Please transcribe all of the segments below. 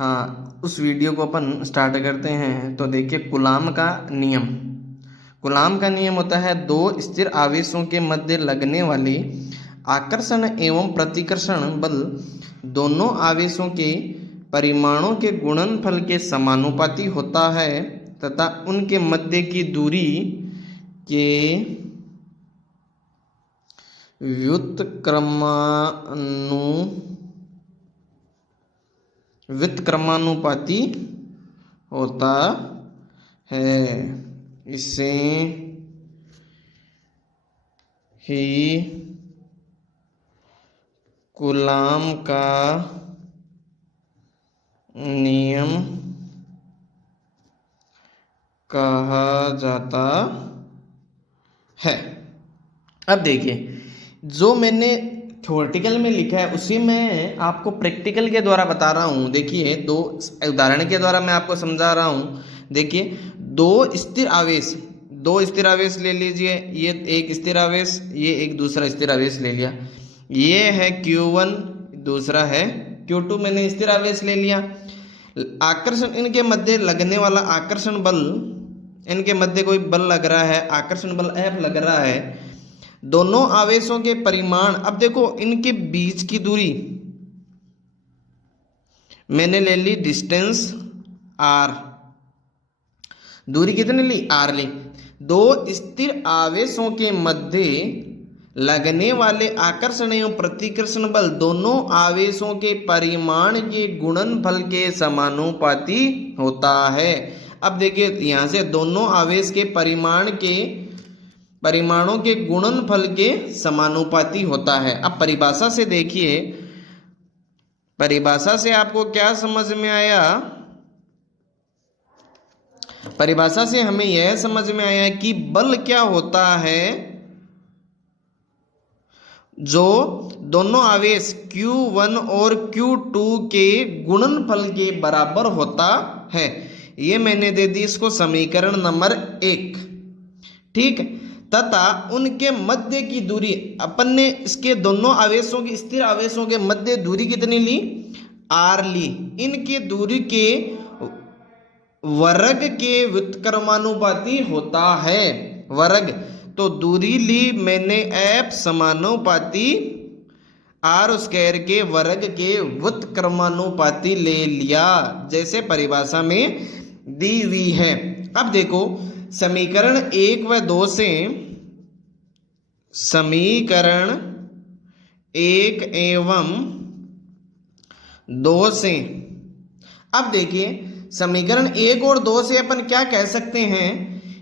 हाँ, उस वीडियो को अपन स्टार्ट करते हैं। तो देखिए, कूलाम का नियम। कूलाम का नियम होता है दो स्थिर आवेशों के मध्य लगने वाले आकर्षण एवं प्रतिकर्षण बल दोनों आवेशों के परिमाणों के गुणनफल के समानुपाती होता है तथा उनके मध्य की दूरी के व्युत्क्रमानुपाती होता है। इसे ही कूलाम का नियम कहा जाता है। अब देखिए, जो मैंने थ्योरेटिकल में लिखा है उसी मैं आपको प्रैक्टिकल के द्वारा बता रहा हूँ। देखिए, दो उदाहरण के द्वारा मैं आपको समझा रहा हूँ। देखिए, दो स्थिर आवेश ले लीजिए। ये एक स्थिर आवेश, ये एक दूसरा स्थिर आवेश ले लिया। ये है Q1, दूसरा है Q2। मैंने स्थिर आवेश ले लिया। आकर्षण, इनके मध्य लगने वाला आकर्षण बल, इनके मध्य कोई बल लग रहा है, आकर्षण बल F लग रहा है। दोनों आवेशों के परिमाण, अब देखो इनके बीच की दूरी मैंने ले ली डिस्टेंस R। दूरी कितनी ली? R ली। दो स्थिर आवेशों के मध्य लगने वाले आकर्षण एवं प्रतिकर्षण बल दोनों आवेशों के परिमाण के गुणनफल के समानुपाती होता है। अब देखिए, यहां से दोनों आवेश के परिमाणों के गुणनफल के समानुपाती होता है। अब परिभाषा से देखिए, परिभाषा से आपको क्या समझ में आया? परिभाषा से हमें यह समझ में आया कि बल क्या होता है जो दोनों आवेश Q1 और Q2 के गुणनफल के बराबर होता है। ये मैंने दे दी इसको समीकरण नंबर 1। ठीक, तथा उनके मध्य की दूरी, अपन ने इसके दोनों आवेशों की, स्थिर आवेशों के मध्य दूरी कितनी ली? R ली। इनकी दूरी के वर्ग के व्युत्क्रमानुपाती होता है। वर्ग, तो दूरी ली मैंने F समानुपाती R स्क्वायर के वर्ग के व्युत्क्रमानुपाती ले लिया, जैसे परिभाषा में दी हुई है। अब देखो, समीकरण 1 व 2 से, समीकरण 1 एवं 2 से, अब देखिए समीकरण 1 और 2 से अपन क्या कह सकते हैं?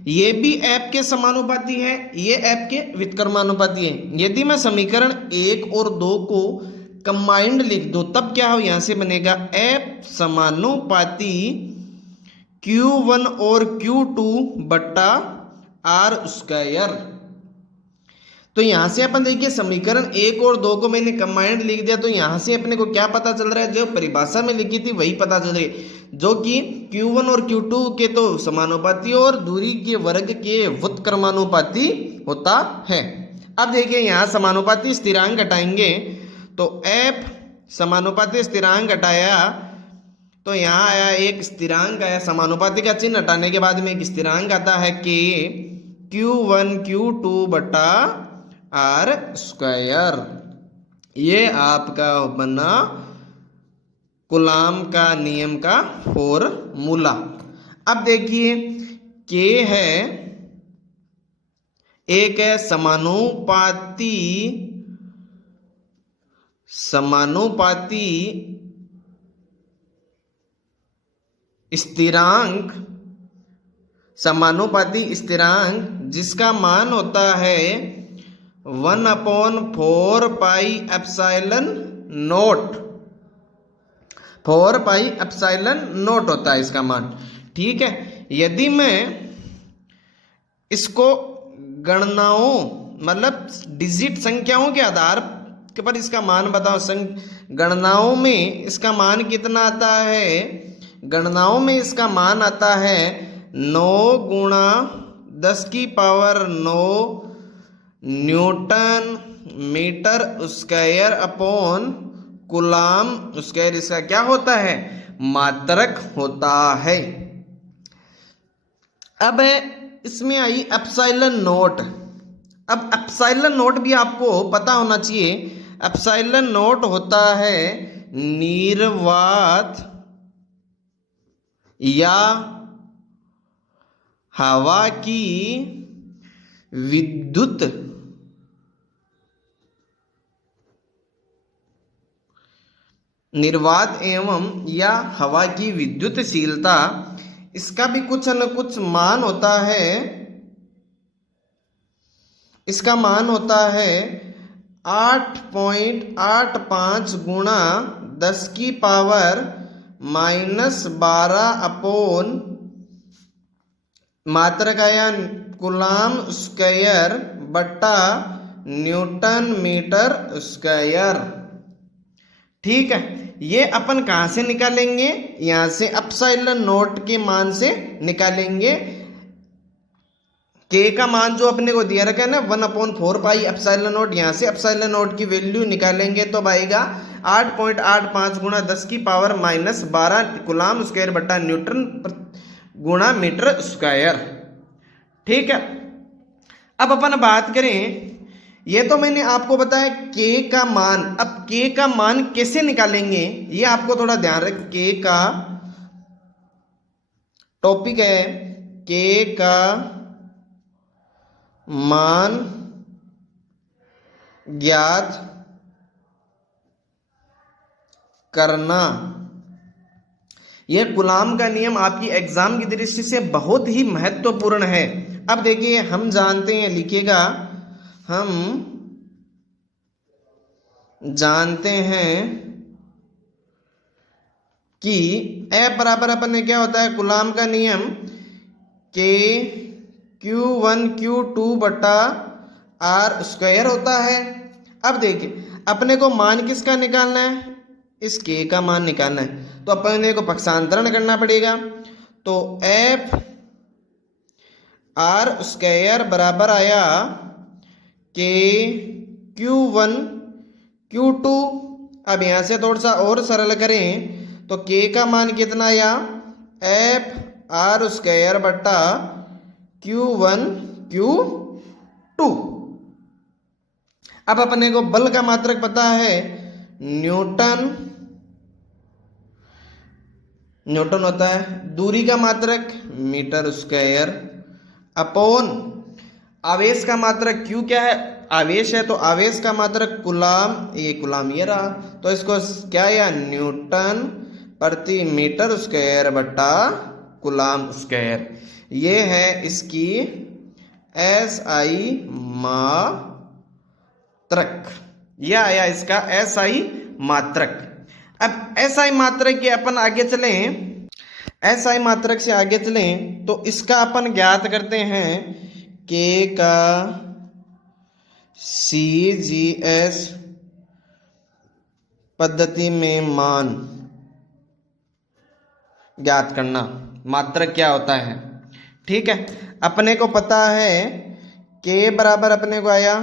ये भी F के समानुपाती है, ये F के व्युत्क्रमानुपाती है। यदि मैं समीकरण 1 और 2 को कंबाइंड लिख दो तब क्या हो? यहां से बनेगा F समानुपाती Q1 और Q2 बट्टा R स्क्वायर। तो यहां से अपन देखिए, समीकरण 1 और 2 को मैंने कंबाइंड लिख दिया, तो यहां से अपने को क्या पता चल रहा है? जो परिभाषा में लिखी थी वही पता चल रही है, जो कि Q1 और Q2 के तो समानुपाती और दूरी के वर्ग के व्युत्क्रमानुपाती होता है। अब देखिए, यहाँ समानुपाती स्थिरांक घटाएंगे तो F समानुपाती स्थिरांक घटाया तो यहाँ आया एक स्थिरांक आया। समानुपाती का चिन्ह हटाने के बाद में एक स्थिरांक आता है K Q1 Q2 बटा R स्क्वायर। ये आपका बना कूलाम का नियम का फॉर्मूला। अब देखिए, K है, एक है समानुपाती स्थिरांक, समानुपाती स्थिरांक जिसका मान होता है 1/4 pi epsilon not. 4 pi epsilon not होता है इसका मान। ठीक है, यदि मैं इसको गणनाओं, मतलब डिजिट संख्याओं के आधार के पर इसका मान बताओ, गणनाओं में इसका मान कितना आता है? गणनाओं में इसका मान आता है 9 गुणा 10⁻9 newton metre square upon coulomb square. इसका क्या होता है? मात्रक होता है। अब इसमें आई एप्सिलॉन नोट। अब एप्सिलॉन नोट भी आपको पता होना चाहिए। एप्सिलॉन नोट होता है निर्वात या हवा की विद्युत निर्वात एवं या हवा की विद्युतशीलता, इसका भी कुछ न कुछ मान होता है। इसका मान होता है 8.85 गुणा 10 की पावर -12 अपॉन मात्रक आया कूलाम स्क्वायर बट्टा न्यूटन मीटर स्क्वायर। ठीक है, ये अपन कहाँ से निकालेंगे? यहां से एप्सिलॉन नोट के मान से निकालेंगे। के का मान जो अपने को दिया रखा है ना 1/4 पाई एप्सिलॉन नोट, यहां से एप्सिलॉन नोट की वैल्यू निकालेंगे तो आएगा 8.85 गुणा 10 की पावर -12 कूलाम स्क्वायर बट्टा न्यूटन गुणा मीटर स्क्वायर। ठीक है, अब अपन बात करें, ये तो मैंने आपको बताया के का मान। अब के का मान कैसे निकालेंगे ये आपको थोड़ा ध्यान रख। के का टॉपिक है के का मान ज्ञात करना। यह कूलाम का नियम आपकी एग्जाम की दृष्टि से बहुत ही महत्वपूर्ण है। अब देखिए, हम जानते हैं, लिखिएगा, हम जानते हैं कि ए बराबर अपन ने क्या होता है कूलाम का नियम के Q1 Q2 बटा R स्क्वायर होता है। अब देखिए, अपने को मान किसका निकालना है? इस के का मान निकालना है, तो अपने को पक्षांतरण करना पड़ेगा। तो एफ आर स्क्वायर बराबर आया के Q1 Q2। अब यहां से थोड़ा सा और सरल करें तो के का मान कितना आया? एफ आर स्क्वायर बट्टा Q1 Q2। अब अपने को बल का मात्रक पता है न्यूटन होता है, दूरी का मात्रक मीटर स्क्वायर अपॉन आवेश का मात्रक क्यू क्या है? आवेश है, तो आवेश का मात्रक कूलाम, ये कूलाम ये रहा, तो इसको क्या या न्यूटन प्रति मीटर स्क्वायर बट्टा कूलाम स्क्वायर। ये है इसकी एसआई मात्रक। यह आया इसका एसआई मात्रक। अब एसआई मात्रक के अपन आगे चलें, एसआई मात्रक से आगे चलें तो इसका अपन ज्ञात करते हैं के का CGS पद्धति में मान ज्ञात करना। मात्रक क्या होता है? ठीक है, अपने को पता है के बराबर अपने को आया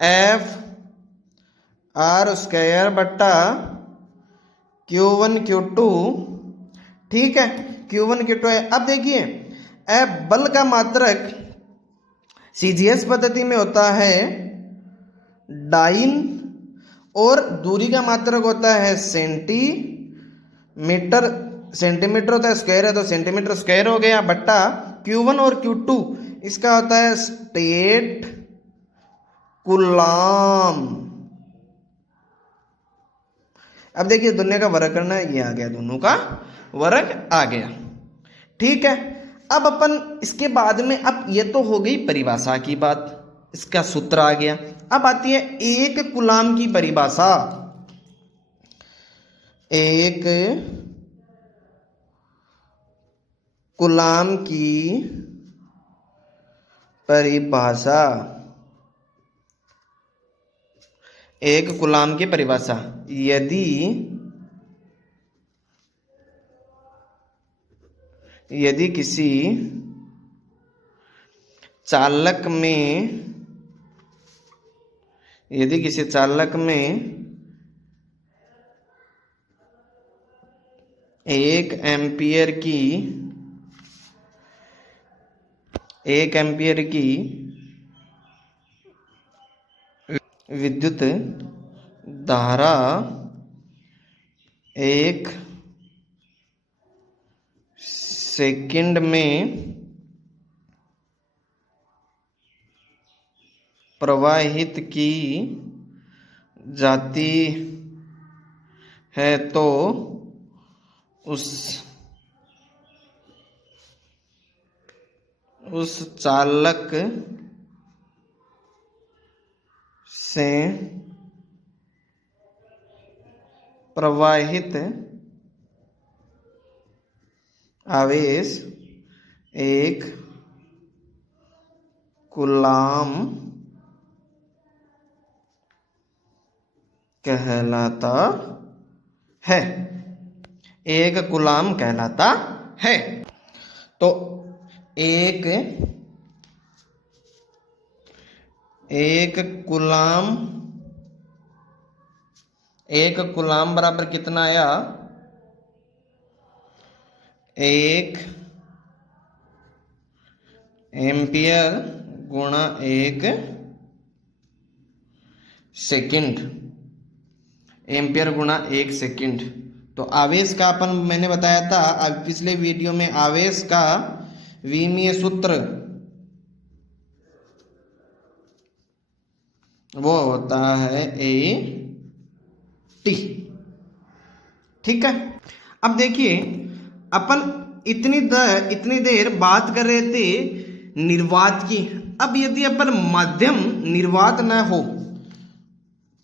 एफ आर स्क्वायर बट्टा Q1 Q2। ठीक है, Q1 Q2 है। अब देखिए, एफ बल का मात्रक CGS पद्धति में होता है डाइन, और दूरी का मात्रक होता है सेंटीमीटर। सेंटीमीटर होता है, स्क्वायर है तो सेंटीमीटर स्क्वायर हो गया, बट्टा Q1 और Q2 इसका होता है स्टेट कूलाम। अब देखिए, दुनिया का वर्ग करना है, ये आ गया, दोनों का वर्ग आ गया। ठीक है, अब अपन इसके बाद में, अब ये तो हो गई परिभाषा की बात, इसका सूत्र आ गया। अब आती है एक कूलाम की परिभाषा। एक कूलाम की परिभाषा, एक कूलाम की परिभाषा, यदि किसी चालक में 1 एम्पियर की विद्युत धारा 1 सेकंड में प्रवाहित की जाती है तो उस चालक से प्रवाहित आवेश 1 कूलाम कहलाता है। 1 कूलाम कहलाता है। तो एक कूलाम बराबर कितना आया? 1 एम्पियर गुणा 1 सेकंड। एम्पियर गुणा 1 सेकंड। तो आवेश का मैंने बताया था अब पिछले वीडियो में, आवेश का विमीय सूत्र वो होता है AT। ठीक है। अब देखिए अपन इतनी देर बात कर रहे थे निर्वात की। अब यदि अपन माध्यम निर्वात न हो,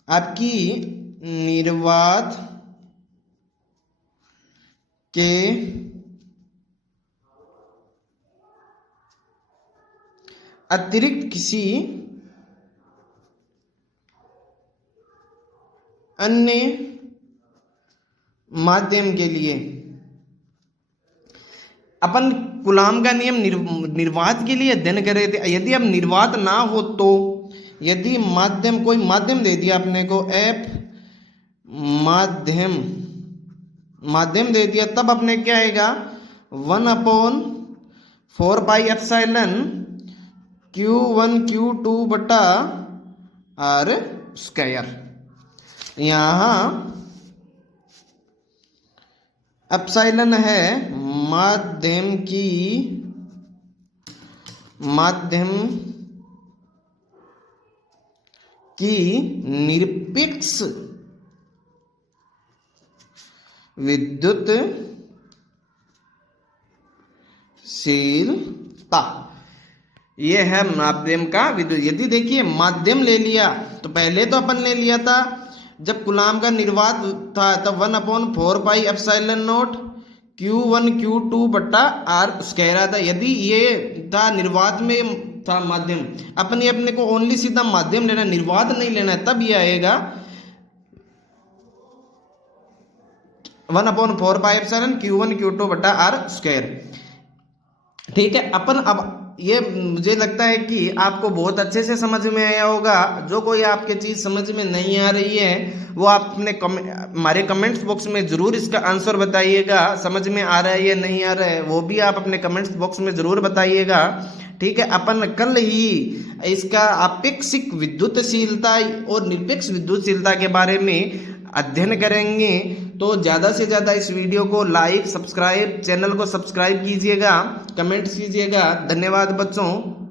आपकी निर्वात के अतिरिक्त किसी अन्य माध्यम के लिए, अपन कूलाम का नियम निर्वात के लिए अध्ययन कर रहे थे। यदि अब निर्वात ना हो तो, यदि कोई माध्यम दे दिया अपने को, F माध्यम दे दिया, तब अपने क्या आएगा? 1/4 पाई एप्सिलॉन Q1 Q2 बटा R स्क्वायर। यहाँ एप्सिलॉन है माध्यम की निरपेक्ष विद्युतशीलता, ये है माध्यम का विद्युत। यदि देखिए माध्यम ले लिया तो पहले तो अपन ले लिया था जब कूलाम का निर्वात था तब 1/4 pi epsilon not Q1 Q2 बटा R स्क्वायर था। यदि ये था निर्वात में था माध्यम, अपने को ओनली सीधा माध्यम लेना, निर्वात नहीं लेना है, तब ये आएगा 1/4 पाई एप्सिलॉन Q1 Q2 बटा R स्क्वायर। ठीक है। अपन अब ये मुझे लगता है कि आपको बहुत अच्छे से समझ में आया होगा। जो कोई आपके चीज़ समझ में नहीं आ रही है वो आप हमारे कमेंट्स बॉक्स में ज़रूर इसका आंसर बताइएगा। समझ में आ रहा है या नहीं आ रहा है वो भी आप अपने कमेंट्स बॉक्स में ज़रूर बताइएगा। ठीक है। अपन कल ही इसका आपेक्षिक विद्युतशीलता और निरपेक्ष विद्युतशीलता के बारे में अध्ययन करेंगे। तो ज़्यादा से ज़्यादा इस वीडियो को लाइक, सब्सक्राइब, चैनल को सब्सक्राइब कीजिएगा, कमेंट्स कीजिएगा। धन्यवाद बच्चों।